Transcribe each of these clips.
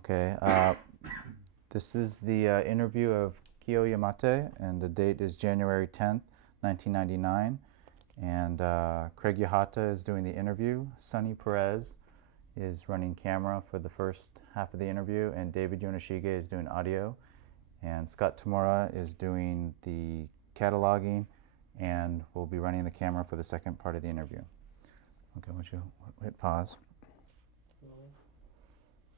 Okay. This is the interview of Kiyoto Yamate, and the date is January 10th, 1999. And Craig Yahata is doing the interview. Sonny Perez is running camera for the first half of the interview, and David Yonashige is doing audio. And Scott Tamura is doing the cataloging, and will be running the camera for the second part of the interview. Okay, why don't you hit pause.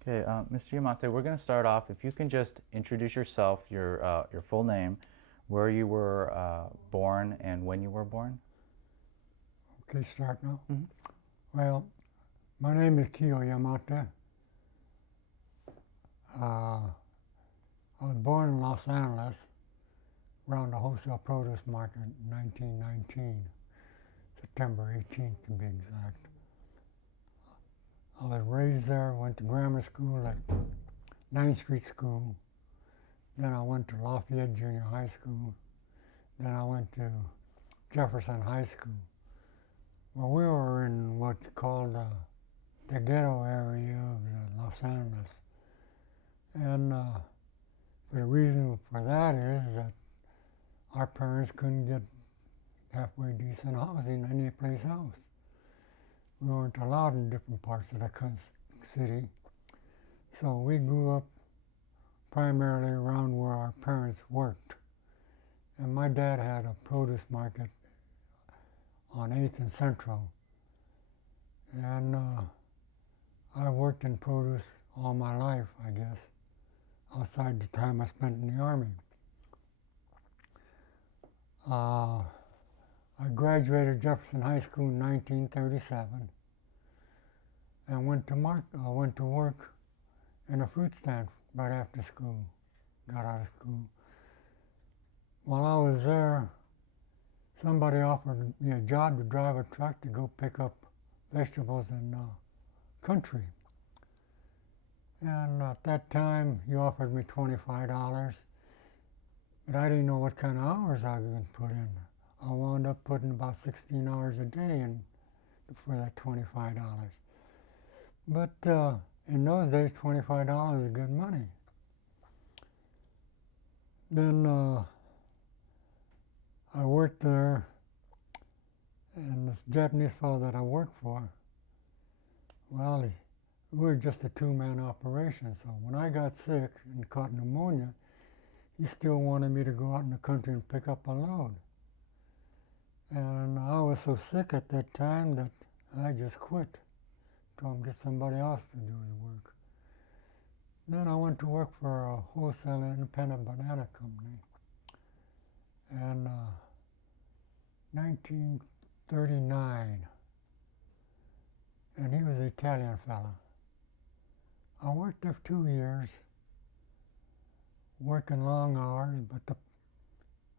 Okay, Mr. Yamate, we're going to start off. If you can just introduce yourself, your full name, where you were born, and when you were born. Okay, start now. Mhm. Well, my name is Kiyoto Yamate. I was born in Los Angeles around the wholesale produce market in 1919, September 18th to be exact. I was raised there, went to grammar school at 9th Street School. Then I went to Lafayette Junior High School. Then I went to Jefferson High School. Well, we were in what's called the ghetto area of Los Angeles. And the reason for that is that our parents couldn't get halfway decent housing anyplace else. We weren't allowed in different parts of the city. So we grew up primarily around where our parents worked. And my dad had a produce market on 8th and Central. And I worked in produce all my life, I guess, outside the time I spent in the Army. I graduated Jefferson High School in 1937 and went to work in a fruit stand right after school, got out of school. While I was there, somebody offered me a job to drive a truck to go pick up vegetables in country. And at that time, he offered me $25, but I didn't know what kind of hours I was going to put in. I wound up putting about 16 hours a day in for that $25. But in those days, $25 is good money. Then I worked there, and this Japanese fellow that I worked for, well, we were just a two-man operation, so when I got sick and caught pneumonia, he still wanted me to go out in the country and pick up a load. And I was so sick at that time that I just quit, told him to get somebody else to do the work. Then I went to work for a wholesale independent banana company. And 1939, and he was an Italian fella. I worked there for 2 years, working long hours, but the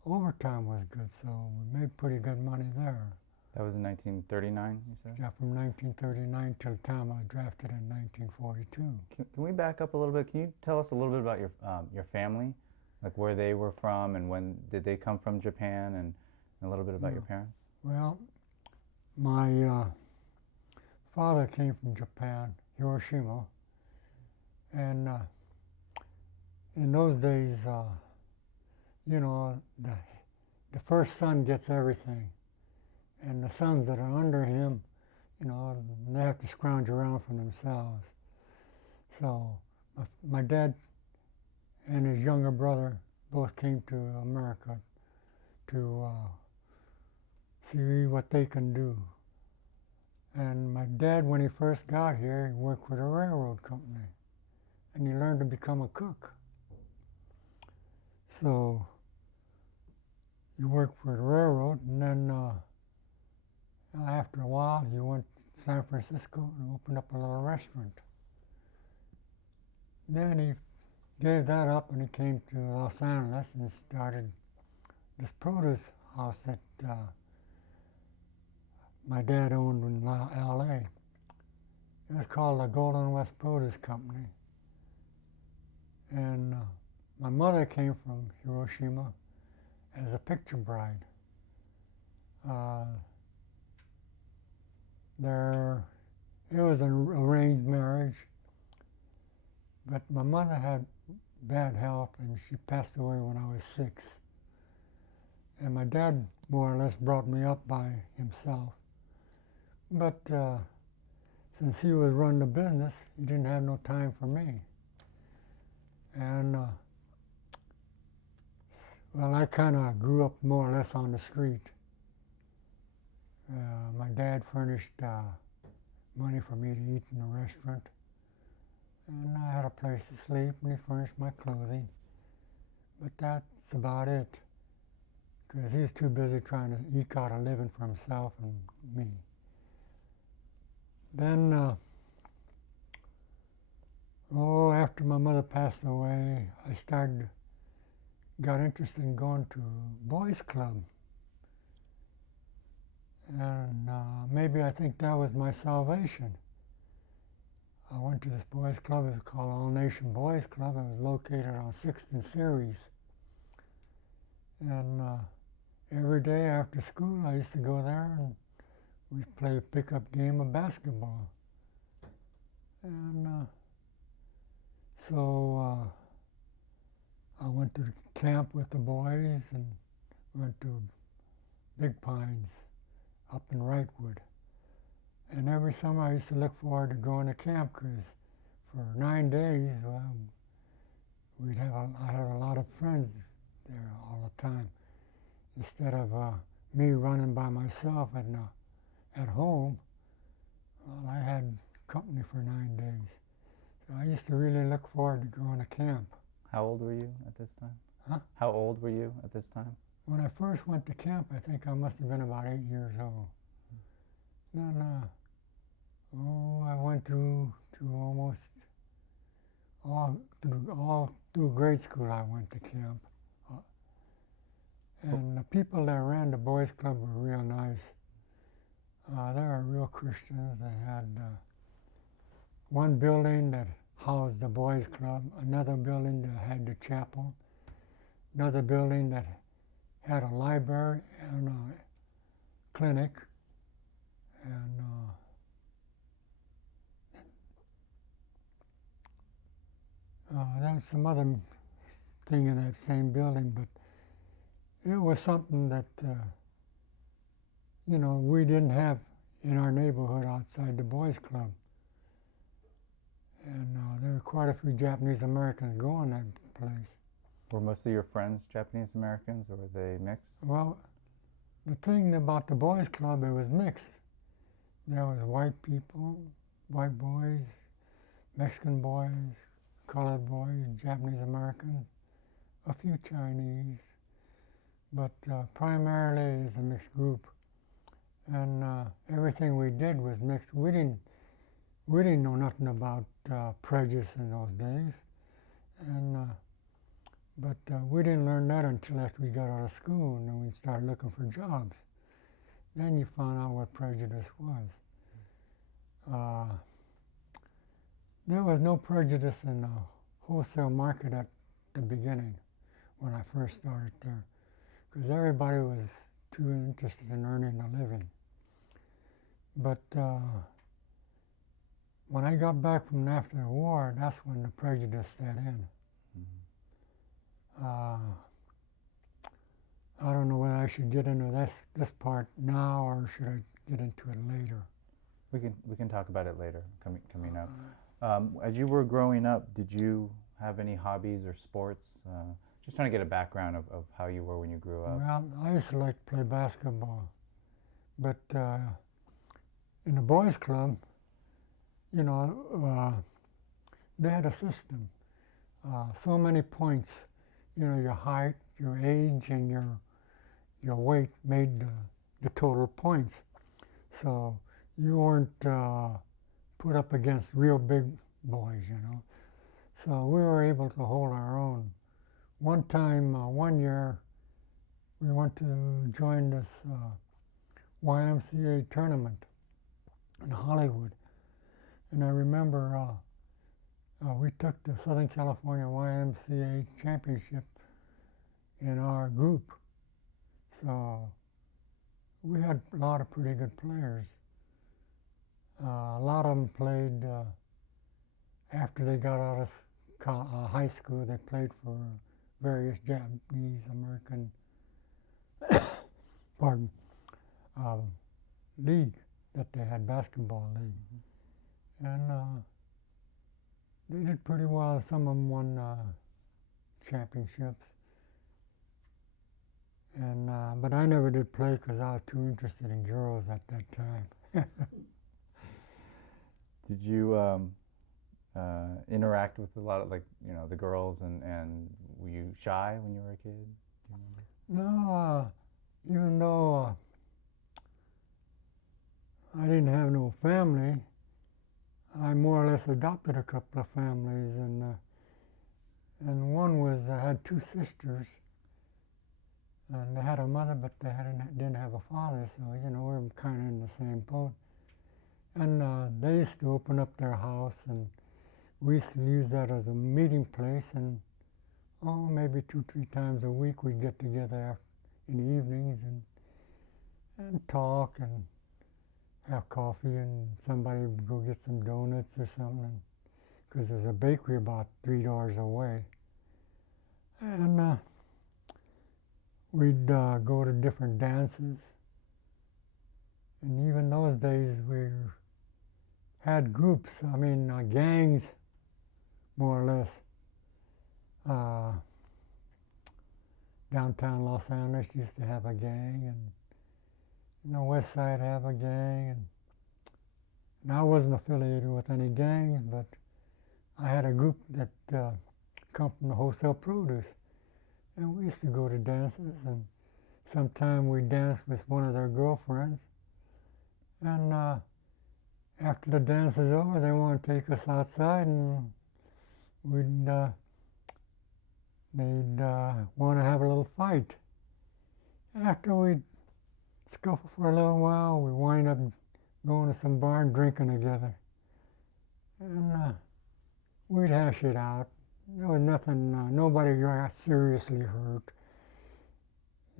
overtime was good, so we made pretty good money there. That was in 1939, you said? Yeah, from 1939 till the time I was drafted in 1942. Can we back up a little bit? Can you tell us a little bit about your family, like where they were from, and when did they come from Japan, and a little bit about your parents? Well, my father came from Japan, Hiroshima, and in those days, you know, the first son gets everything, and the sons that are under him, you know, they have to scrounge around for themselves. So my dad and his younger brother both came to America to see what they can do. And my dad, when he first got here, he worked for the railroad company, and he learned to become a cook. So he worked for the railroad, and then after a while, he went to San Francisco and opened up a little restaurant. Then he gave that up, and he came to Los Angeles and started this produce house that my dad owned in LA. It was called the Golden West Produce Company. And my mother came from Hiroshima as a picture bride. It was an arranged marriage, But my mother had bad health, and she passed away when I was 6. And my dad more or less brought me up by himself. But since he was running the business, he didn't have no time for me. And well, I kind of grew up more or less on the street. My dad furnished money for me to eat in the restaurant, and I had a place to sleep, and he furnished my clothing. But that's about it, because he was too busy trying to eke out a living for himself and me. Then, after my mother passed away, I got interested in going to boys' club. And maybe I think that was my salvation. I went to this boys' club. It was called All Nation Boys Club. It was located on 6th and Ceres. And every day after school, I used to go there and we'd play a pickup game of basketball. And so I went to camp with the boys and went to Big Pines up in Wrightwood. And every summer I used to look forward to going to camp, because for 9 days, well, I had a lot of friends there all the time. Instead of me running by myself at home, well, I had company for 9 days. So I used to really look forward to going to camp. How old were you at this time? Huh? How old were you at this time? When I first went to camp, I think I must have been about 8 years old. Then, I went through to almost all through grade school. I went to camp, and the people that ran the boys' club were real nice. They were real Christians. They had one building that housed the boys' club, another building that had the chapel, another building that had a library and a clinic, and there was some other thing in that same building, but it was something that we didn't have in our neighborhood outside the boys' club. And there were quite a few Japanese Americans going that place. Were most of your friends Japanese Americans, or were they mixed? Well, the thing about the boys' club, it was mixed. There was white people, white boys, Mexican boys, colored boys, Japanese Americans, a few Chinese, but primarily it's a mixed group. And everything we did was mixed. We didn't know nothing about prejudice in those days, and but we didn't learn that until after we got out of school, and then we started looking for jobs. Then you found out what prejudice was. There was no prejudice in the wholesale market at the beginning when I first started there, because everybody was too interested in earning a living. But when I got back from after the war, that's when the prejudice set in. I don't know whether I should get into this part now, or should I get into it later. We can talk about it later, coming up. As you were growing up, did you have any hobbies or sports? Just trying to get a background of how you were when you grew up. Well, I used to like to play basketball, but in the boys' club, they had a system. So many points, your height, your age, and your weight made the total points. So you weren't put up against real big boys, So we were able to hold our own. One time, one year, we went to join this YMCA tournament in Hollywood. And I remember we took the Southern California YMCA championship in our group. So we had a lot of pretty good players. A lot of them played after they got out of high school. They played for various Japanese American pardon league that they had, basketball league, and they did pretty well. Some of them won championships, and but I never did play because I was too interested in girls at that time. Did you interact with a lot of, like, the girls, and were you shy when you were a kid? Do you remember? No, even though I didn't have no family, I more or less adopted a couple of families, and one was I had two sisters, and they had a mother, but they didn't have a father, so we were kind of in the same boat. And they used to open up their house, and we used to use that as a meeting place, and maybe 2-3 times a week we'd get together in the evenings and talk and have coffee, and somebody would go get some donuts or something, because there's a bakery about 3 doors away. And we'd go to different dances, and even those days we had groups, gangs, more or less. Downtown Los Angeles used to have a gang, and West Side have a gang, and I wasn't affiliated with any gangs, but I had a group that come from the wholesale produce, and we used to go to dances, and sometime we danced with one of their girlfriends, and after the dance is over, they want to take us outside, and they'd want to have a little fight. After we'd scuffle for a little while, we wind up going to some bar and drinking together, and we'd hash it out. There was nothing, nobody got seriously hurt.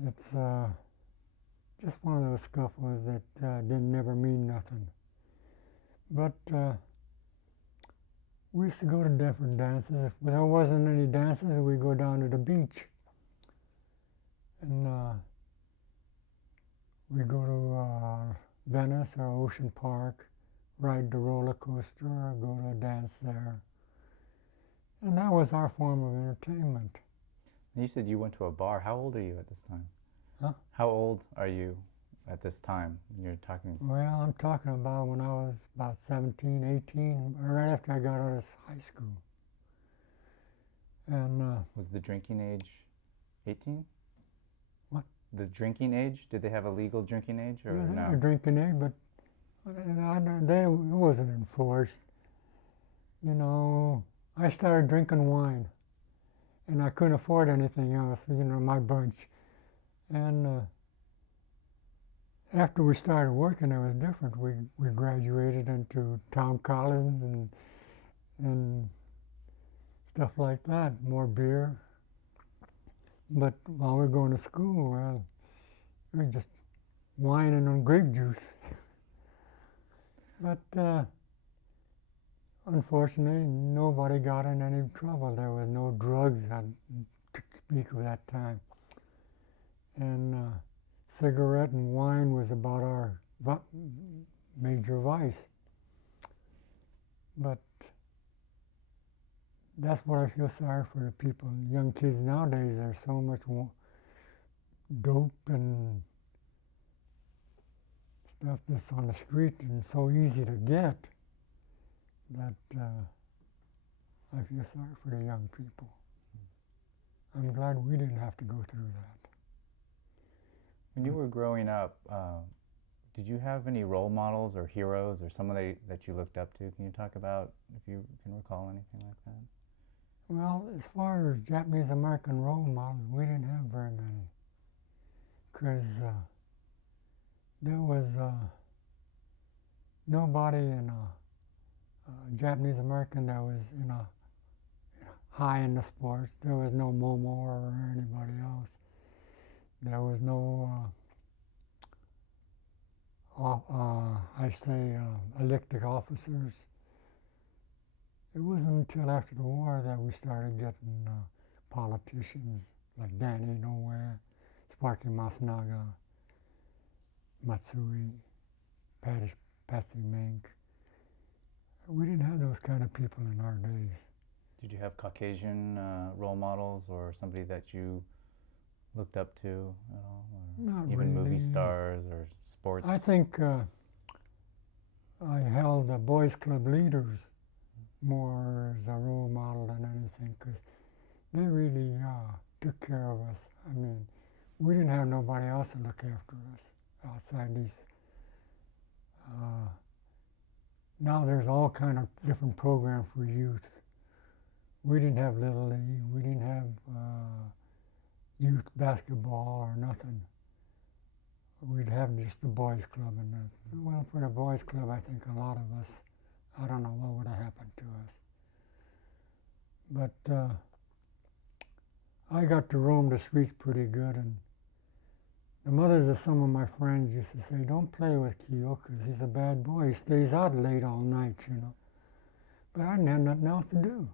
It's just one of those scuffles that didn't never mean nothing. But we used to go to different dances. If there wasn't any dances, we'd go down to the beach, and we'd go to Venice or Ocean Park, ride the roller coaster, or go to a dance there. And that was our form of entertainment. You said you went to a bar. How old are you at this time? Huh? How old are you at this time when you're talking? Well, I'm talking about when I was about 17, 18, right after I got out of high school. And Was the drinking age 18? What? The drinking age? Did they have a legal drinking age, or yeah, they no? had a drinking age, but it wasn't enforced. I started drinking wine, and I couldn't afford anything else, my bunch. And after we started working, it was different. We graduated into town college and stuff like that, more beer. But while we were going to school, well, we were just whining on grape juice. But unfortunately, nobody got in any trouble. There was no drugs to speak of that time. And cigarette and wine was about our major vice. But that's what I feel sorry for the people. Young kids nowadays, there's so much dope and stuff that's on the street and so easy to get that I feel sorry for the young people. I'm glad we didn't have to go through that. When you were growing up, did you have any role models or heroes or somebody that you looked up to? Can you talk about, if you can recall anything like that? Well, as far as Japanese American role models, we didn't have very many, because there was nobody in Japanese American that was high in the sports. There was no Momo or anybody else. There was no elected officers. It wasn't until after the war that we started getting politicians like Danny Nowhere, Sparky Masnaga, Matsui, Patsy Mink. We didn't have those kind of people in our days. Did you have Caucasian role models or somebody that you looked up to at all? Or Not even really. movie stars or sports? I think I held the Boys Club leaders more as a role model than anything, because they really took care of us. I mean, we didn't have nobody else to look after us outside these. Now there's all kind of different programs for youth. We didn't have Little League. We didn't have youth basketball or nothing. We'd have just the boys club, and well, for the boys club, I think a lot of us, I don't know what would have happened to us. But I got to roam the streets pretty good, and the mothers of some of my friends used to say, "Don't play with Kiyoto, because he's a bad boy. He stays out late all night, you know." But I didn't have nothing else to do.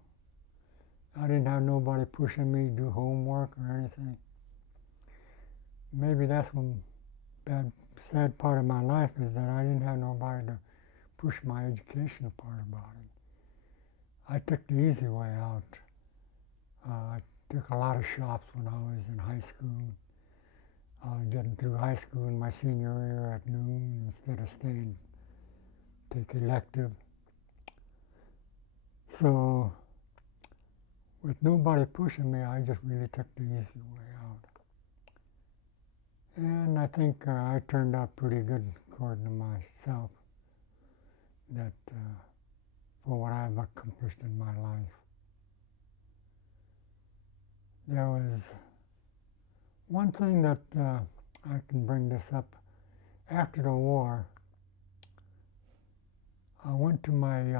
I didn't have nobody pushing me to do homework or anything. Maybe that's one sad part of my life, is that I didn't have nobody to push my educational part about it. I took the easy way out. I took a lot of shops when I was in high school. I was getting through high school in my senior year at noon instead of staying, take elective. So with nobody pushing me, I just really took the easy way out. And I think I turned out pretty good according to myself, that for what I've accomplished in my life. There was one thing that I can bring this up. After the war, I went to my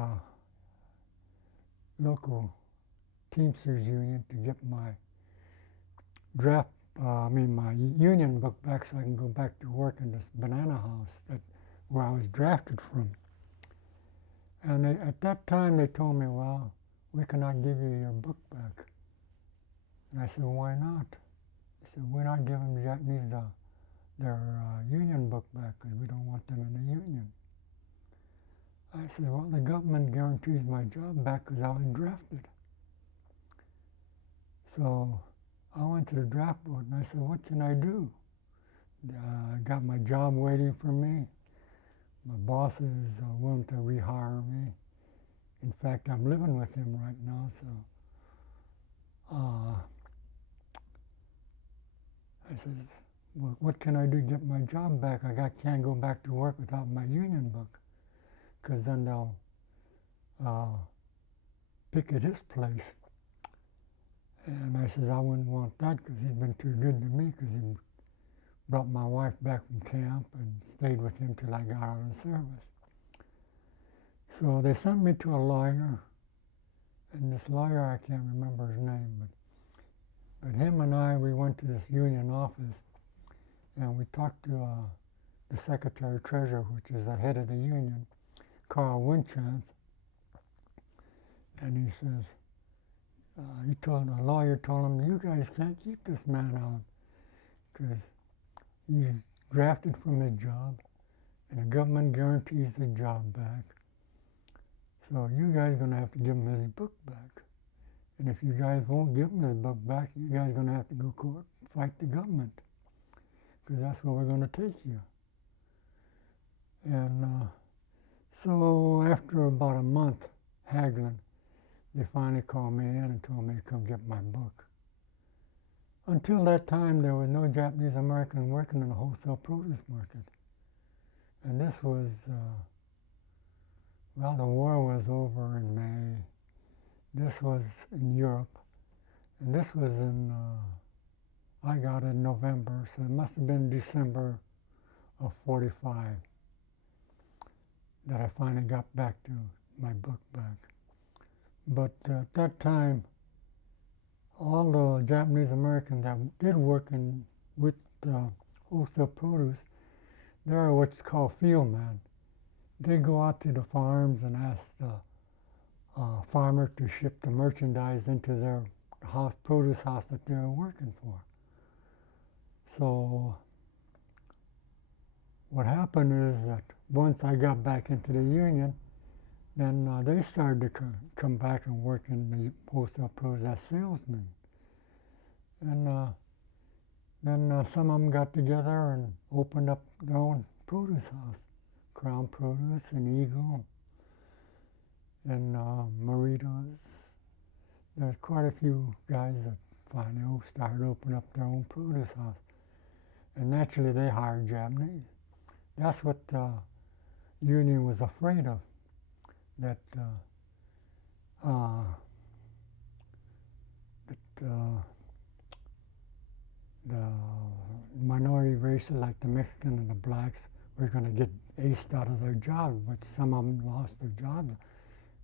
local Teamsters union to get my my union book back, so I can go back to work in this banana house where I was drafted from. And at that time they told me, "Well, we cannot give you your book back." And I said, "Why not?" They said, "We're not giving the Japanese their union book back because we don't want them in the union." I said, "Well, the government guarantees my job back because I was drafted." So I went to the draft board and I said, "What can I do?" I got my job waiting for me. My boss is willing to rehire me. In fact, I'm living with him right now, so I says, "Well, what can I do to get my job back? Can't go back to work without my union book, because then they'll pick at his place." And I says, "I wouldn't want that, because he's been too good to me, because he brought my wife back from camp and stayed with him till I got out of the service." So they sent me to a lawyer, and this lawyer, I can't remember his name, but him and we went to this union office, and we talked to the secretary-treasurer, which is the head of the union, Carl Winchance, and he says, the lawyer told him, "You guys can't keep this man out, because he's drafted from his job, and the government guarantees the job back. So you guys are going to have to give him his book back. And if you guys won't give him his book back, you guys are going to have to go court, fight the government, because that's where we're going to take you." And so after about a month haggling, they finally called me in and told me to come get my book. Until that time, there was no Japanese American working in the wholesale produce market. And this was, well, the war was over in May. This was in Europe. And this was I got it in November, so it must have been December of '45 that I finally got back to my book back. But at that time, all the Japanese Americans that did work with wholesale produce, they're what's called field men. They go out to the farms and ask the farmer to ship the merchandise into their house, produce house that they were working for. So what happened is that once I got back into the union, then they started to come back and work in the wholesale produce as salesmen. And then some of them got together and opened up their own produce house, Crown Produce and Eagle and Maritos. There's quite a few guys that finally started opening up their own produce house. And naturally they hired Japanese. That's what the union was afraid of, that the minority races like the Mexican and the blacks were going to get aced out of their jobs, but some of them lost their jobs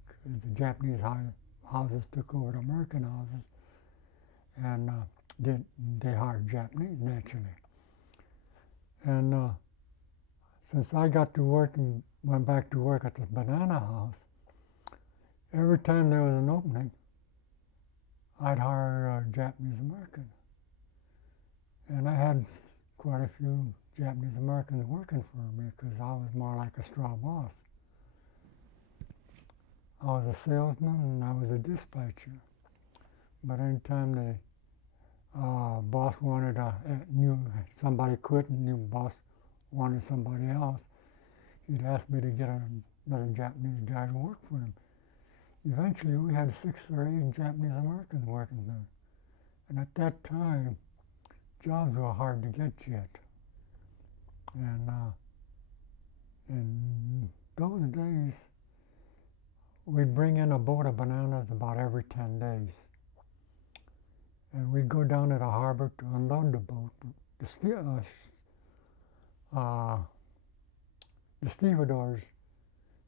because the Japanese houses took over the American houses, and they hired Japanese naturally. And since I got to work and went back to work at the banana house, every time there was an opening, I'd hire a Japanese American. And I had quite a few Japanese Americans working for me because I was more like a straw boss. I was a salesman and I was a dispatcher. But anytime the boss wanted somebody quit and new boss wanted somebody else, he'd ask me to get another Japanese guy to work for him. Eventually we had 6 or 8 Japanese Americans working there. And at that time, jobs were hard to get yet. And in those days, we'd bring in a boat of bananas about every 10 days. And we'd go down to the harbor to unload the boat. The stevedores,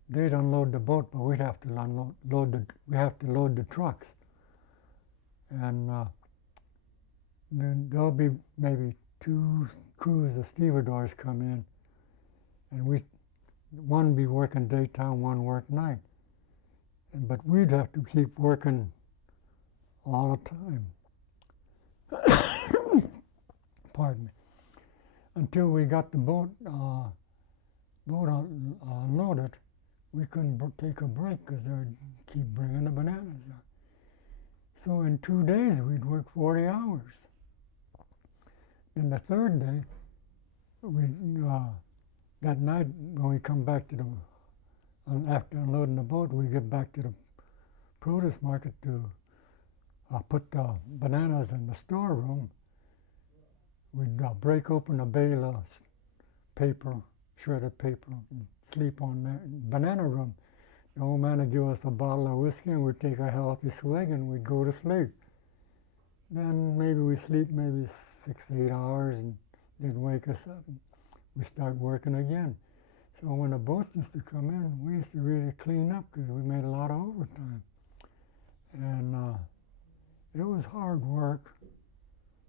they'd unload the boat, but we'd have to load the trucks. And then there'll be maybe 2 crews of stevedores come in, and one be working daytime, one work night. But we'd have to keep working all the time. Pardon me. Until we got the boat unloaded, we couldn't take a break because they would keep bringing the bananas out. So in 2 days, we'd work 40 hours. Then the third day, that night when we come back to after unloading the boat, we get back to the produce market to put the bananas in the storeroom. We'd break open a bale of paper, shredded paper, and sleep on that banana room. The old man would give us a bottle of whiskey and we'd take a healthy swig and we'd go to sleep. Then maybe we sleep maybe 6, 8 hours and they'd wake us up and we start working again. So when the boats used to come in, we used to really clean up because we made a lot of overtime. And it was hard work,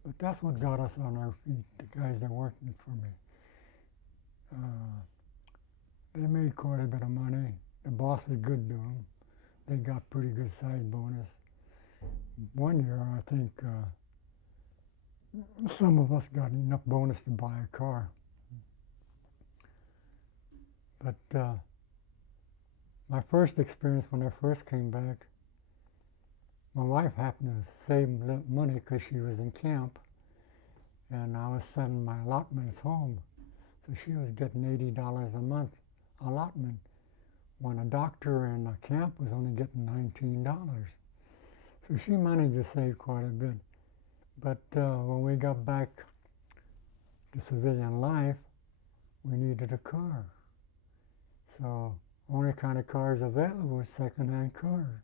but that's what got us on our feet, the guys that worked for me. They made quite a bit of money. The boss was good to them. They got pretty good side bonus. One year, I think some of us got enough bonus to buy a car. But my first experience when I first came back, my wife happened to save money because she was in camp, and I was sending my allotments home. So she was getting $80 a month allotment, when a doctor in a camp was only getting $19. So she managed to save quite a bit. But when we got back to civilian life, we needed a car. So only kind of cars available was second-hand cars.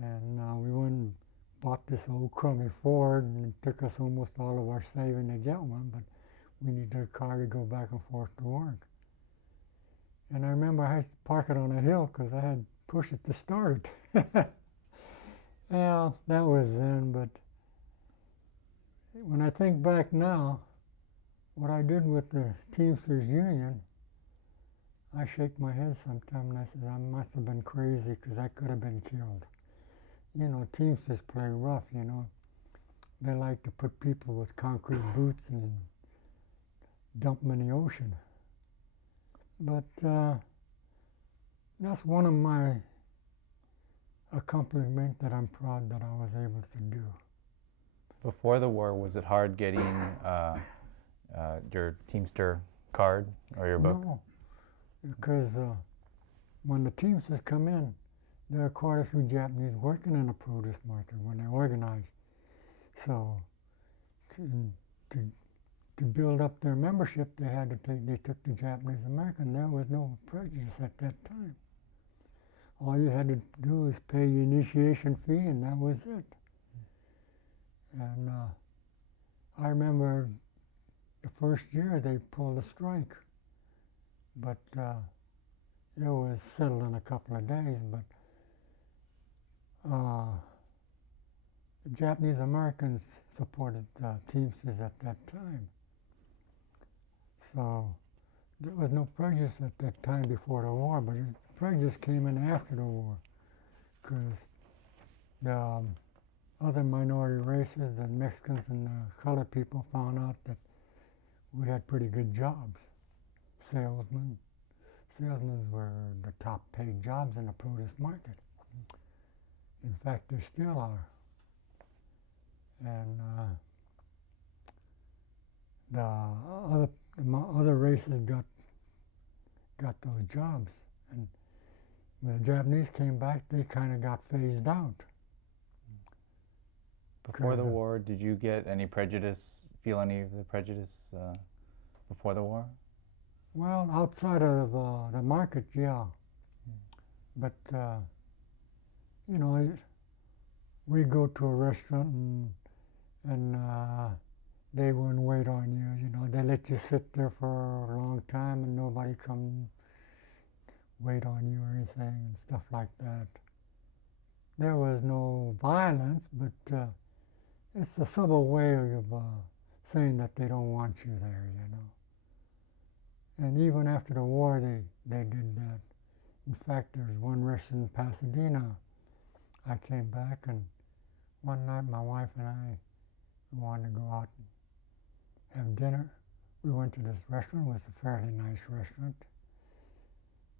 And we went and bought this old crummy Ford, and it took us almost all of our saving to get one, but we needed a car to go back and forth to work. And I remember I had to park it on a hill because I had to push it to start it. Well, that was then, but when I think back now, what I did with the Teamsters Union, I shake my head sometimes and I says, I must have been crazy because I could have been killed. You know, Teamsters play rough, you know. They like to put people with concrete boots and dump them in the ocean. But that's one of my accomplishments that I'm proud that I was able to do. Before the war, was it hard getting your Teamster card or your book? No, because when the Teamsters come in, there are quite a few Japanese working in the produce market when they organize. So to build up their membership, they took the Japanese American. There was no prejudice at that time. All you had to do was pay your initiation fee, and that was it. And I remember the first year they pulled a strike, but it was settled in a couple of days. But the Japanese Americans supported Teamsters at that time. So there was no prejudice at that time before the war, but the prejudice came in after the war, because the other minority races, the Mexicans and the colored people, found out that we had pretty good jobs. Salesmen were the top paid jobs in the produce market. In fact, they still are. And the other races got those jobs. And when the Japanese came back, they kind of got phased out. Before the war, did you get any prejudice, feel any of the prejudice before the war? Well, outside of the market, yeah. But, you know, we go to a restaurant and they wouldn't wait on you, you know. They let you sit there for a long time and nobody come wait on you or anything and stuff like that. There was no violence, but it's a subtle way of saying that they don't want you there, you know. And even after the war, they did that. In fact, there's one restaurant in Pasadena. I came back, and one night my wife and I wanted to go out and have dinner. We went to this restaurant. It was a fairly nice restaurant.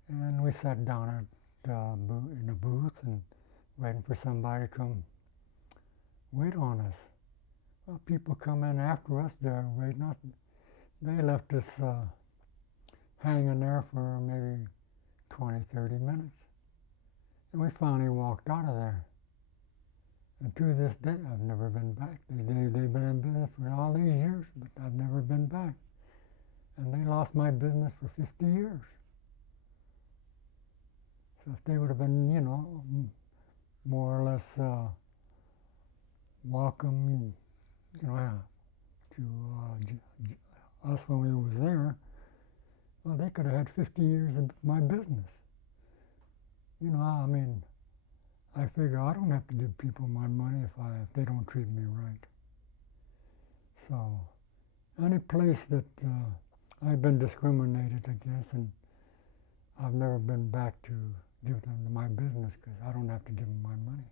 And we sat down at in a booth and waiting for somebody to come wait on us. Well, people come in after us. They're waiting us. They left us hanging there for maybe 20, 30 minutes. And we finally walked out of there. And to this day, I've never been back. They've been in business for all these years, but I've never been back. And they lost my business for 50 years. So if they would have been, you know, more or less welcome, you know, to us when we was there, well, they could have had 50 years of my business. You know, I mean, I figure I don't have to give people my money if they don't treat me right. So, any place that I've been discriminated against, and I've never been back to give them my business because I don't have to give them my money.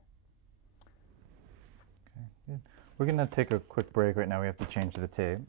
Okay, good. We're going to take a quick break right now. We have to change the tape.